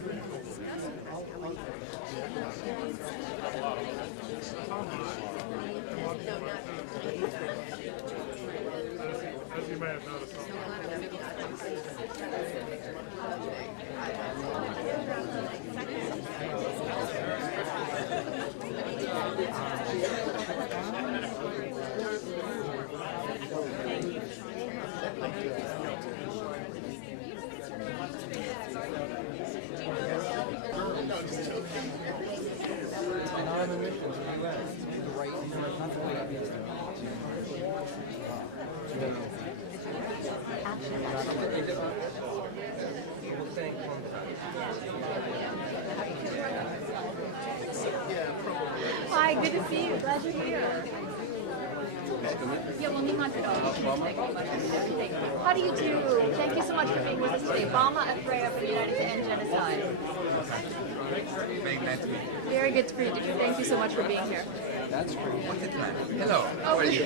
As you may have noticed Hi, good to see you. Glad you're here. Yeah, well, how do you do? Thank you so much for being with us today. Bama Afreya from United to End Genocide. Very good for you. Thank you so much for being here. That's great. Hello, how are you?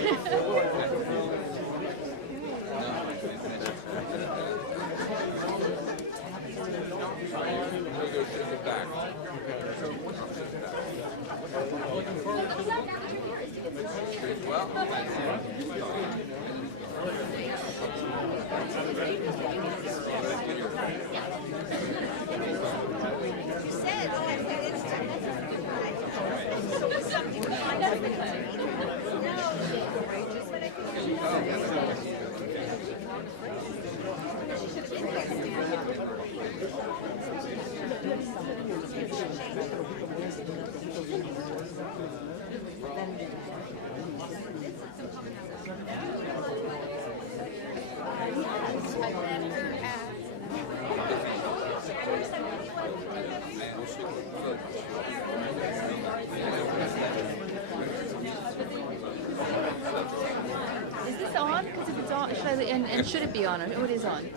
Is this on? Because if it's on, and should it be on? Oh, it is on.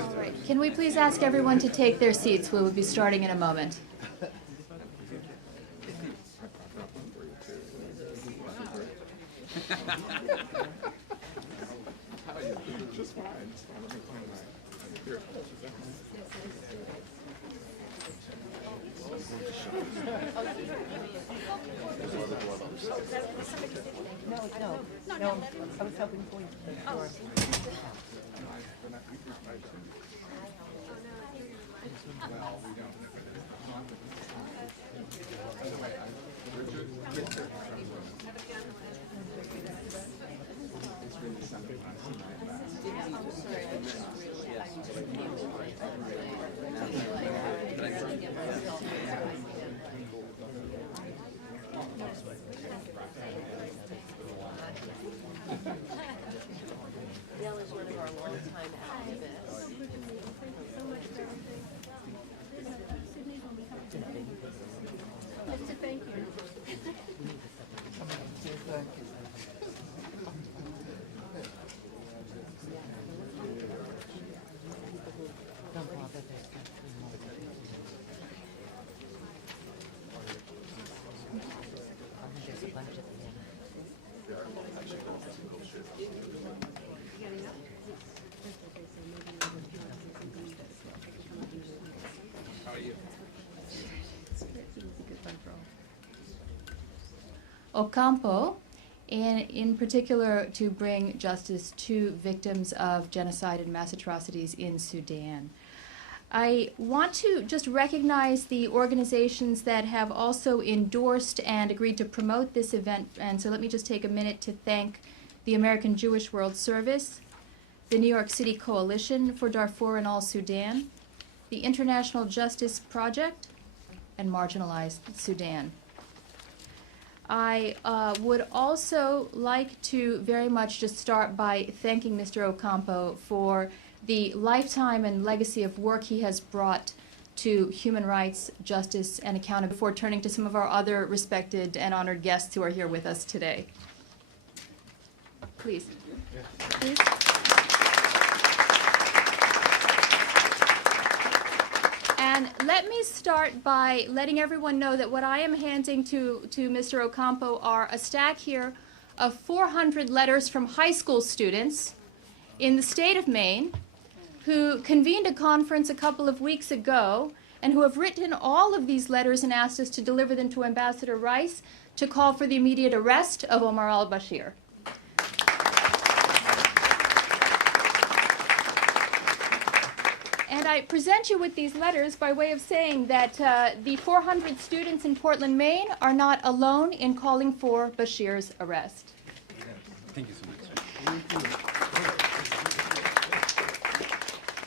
All right. Can we please ask everyone to take their seats? We will be starting in a moment. just fine. No, I was hoping for you. Gail is one of our longtime activists. Thank you. Ocampo, and in particular to bring justice to victims of genocide and mass atrocities in Sudan. I want to just recognize the organizations that have also endorsed and agreed to promote this event, and so let me just take a minute to thank the American Jewish World Service, the New York City Coalition for Darfur and All Sudan, the International Justice Project, and Marginalized Sudan. I would also like to very much just start by thanking Mr. Ocampo for the lifetime and legacy of work he has brought to human rights, justice, and accountability, before turning to some of our other respected and honored guests who are here with us today. please. Please. And let me start by letting everyone know that what I am handing to Mr. Ocampo are a stack here of 400 letters from high school students in the state of Maine who convened a conference a couple of weeks ago and who have written all of these letters and asked us to deliver them to Ambassador Rice to call for the immediate arrest of Omar al-Bashir. And I present you with these letters by way of saying that the 400 students in Portland, Maine are not alone in calling for Bashir's arrest. Thank you so much.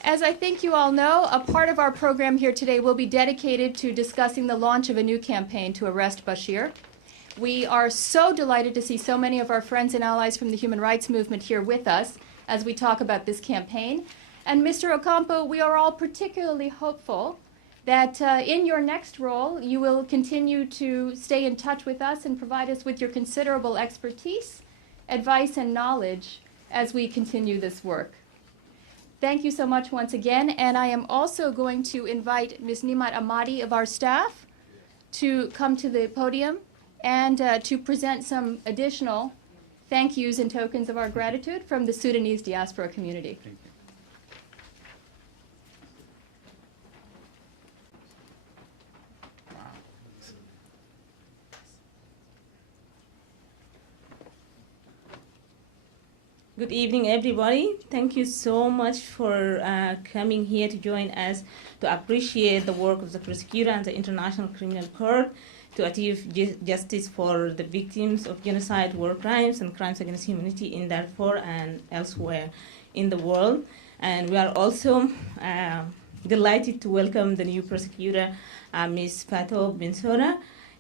As I think you all know, a part of our program here today will be dedicated to discussing the launch of a new campaign to arrest Bashir. We are so delighted to see so many of our friends and allies from the human rights movement here with us as we talk about this campaign. And Mr. Ocampo, we are all particularly hopeful that in your next role you will continue to stay in touch with us and provide us with your considerable expertise, advice, and knowledge as we continue this work. Thank you so much once again, and I am also going to invite Ms. Nimat Ahmadi of our staff to come to the podium and to present some additional thank yous and tokens of our gratitude from the Sudanese diaspora community. Thank you. Good evening, everybody. Thank you so much for coming here to join us to appreciate the work of the prosecutor and the International Criminal Court to achieve justice for the victims of genocide, war crimes, and crimes against humanity in Darfur and elsewhere in the world. And we are also delighted to welcome the new prosecutor, Ms. Fatou Bensouda.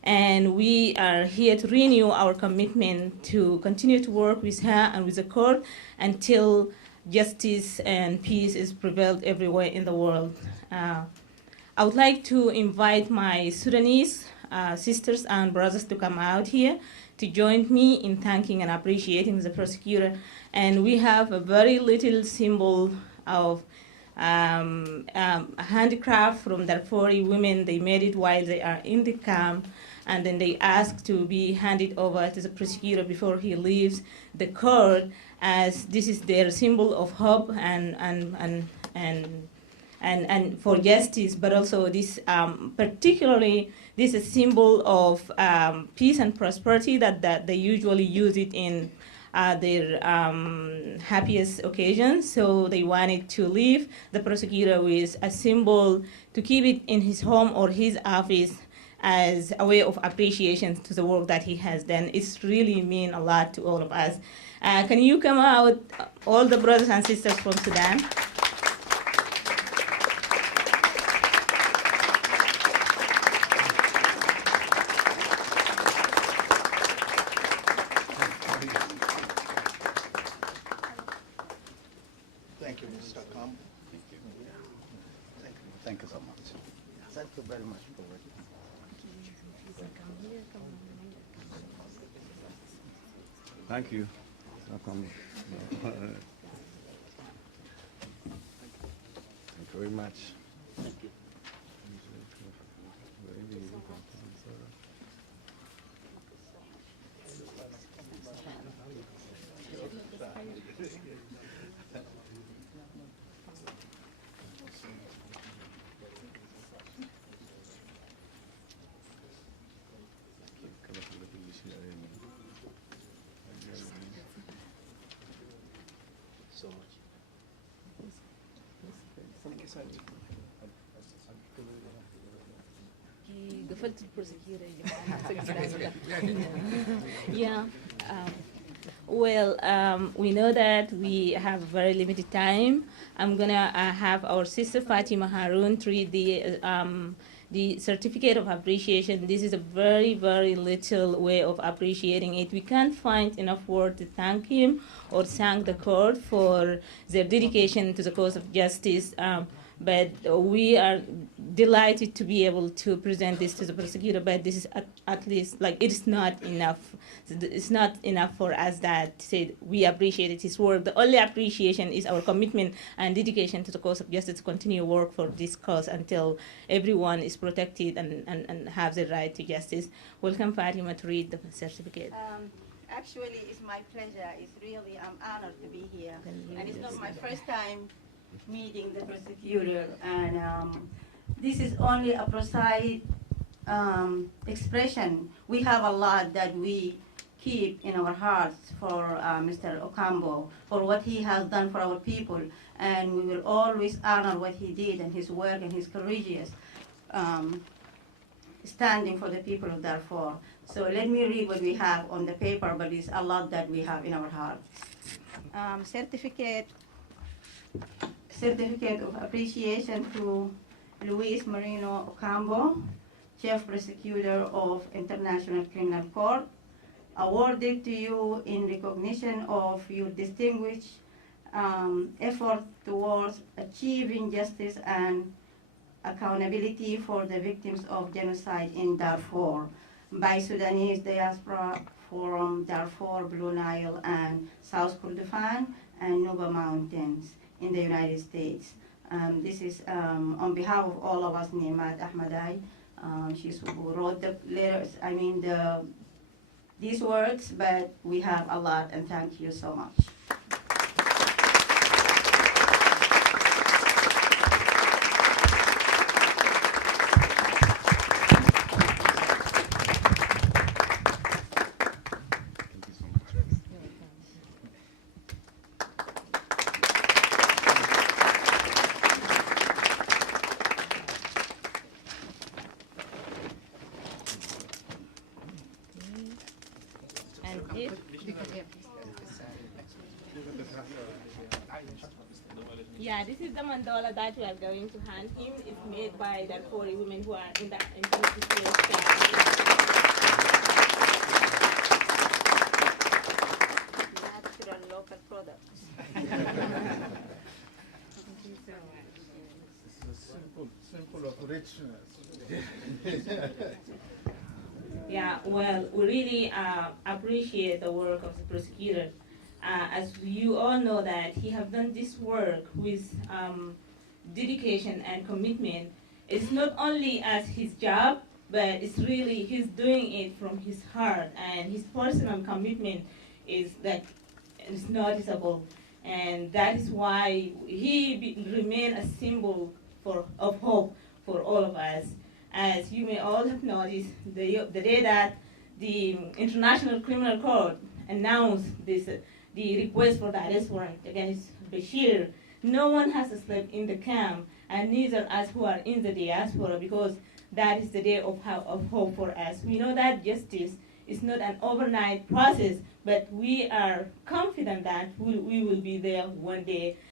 And we are here to renew our commitment to continue to work with her and with the court until justice and peace is prevailed everywhere in the world. I would like to invite my Sudanese sisters and brothers to come out here to join me in thanking and appreciating the prosecutor. And we have a very little symbol of a handicraft from Darfuri women. They made it while they are in the camp, and then they asked to be handed over to the prosecutor before he leaves the court, as this is their symbol of hope and for justice, but also this particularly this is a symbol of peace and prosperity that they usually use it in their happiest occasions. So they wanted to leave the prosecutor with a symbol to keep it in his home or his office as a way of appreciation to the work that he has done. It's really mean a lot to all of us. Can you come out, all the brothers and sisters from Sudan? Thank you, Mr. Ocampo. Thank you so much. Thank you very much for it. Thank you. Welcome. Thank you very much. Thank you. So much. قفلت البروسيكيور يا جماعة. Yeah. We know that we have very limited time. I'm gonna have our sister Fatima Haroon read the certificate of appreciation. This is a very, very little way of appreciating it. We can't find enough words to thank him or thank the court for their dedication to the cause of justice. But we are delighted to be able to present this to the prosecutor, but this is at least, like, it is not enough. It's not enough for us that say we appreciated his work. The only appreciation is our commitment and dedication to the cause of justice to continue work for this cause until everyone is protected and have the right to justice. Welcome, Fatima, to read the certificate. Actually, it's my pleasure. It's really, I'm honored to be here. And it's not my first time meeting the prosecutor. And this is only a precise expression. We have a lot that we keep in our hearts for Mr. Ocampo, for what he has done for our people. And we will always honor what he did and his work and his courageous standing for the people of Darfur. So let me read what we have on the paper, but it's a lot that we have in our hearts. Certificate of appreciation to Luis Marino Ocampo, Chief Prosecutor of International Criminal Court, awarded to you in recognition of your distinguished effort towards achieving justice and accountability for the victims of genocide in Darfur by Sudanese diaspora from Darfur, Blue Nile, and South Kordofan and Nuba Mountains in the United States. This is on behalf of all of us, Nimat Ahmadai. She's who wrote the letters, these words, but we have a lot, and thank you so much. Yeah, this is the mandala that we are going to hand him. It's made by the 40 women who are in the Natural local products. It's a symbol of richness. Yeah, well, we really appreciate the work of the prosecutor. As you all know that he have done this work with dedication and commitment. It's not only as his job, but it's really, he's doing it from his heart, and his personal commitment is noticeable. And that is why he remain a symbol of hope for all of us. As you may all have noticed, the day that the International Criminal Court announced the request for the arrest warrant against Bashir, no one has slept in the camp, and neither us who are in the diaspora, because that is the day of hope for us. We know that justice is not an overnight process, but we are confident that we will be there one day.